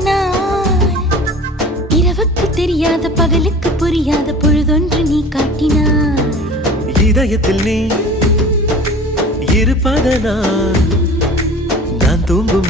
நாள் இரவுக்கு தெரியாத பகலுக்கு புரியாத பொழுதொன்று நீ காட்டினாய் இதயத்தில் நீ இருப்பதனால் நான் தூங்கும்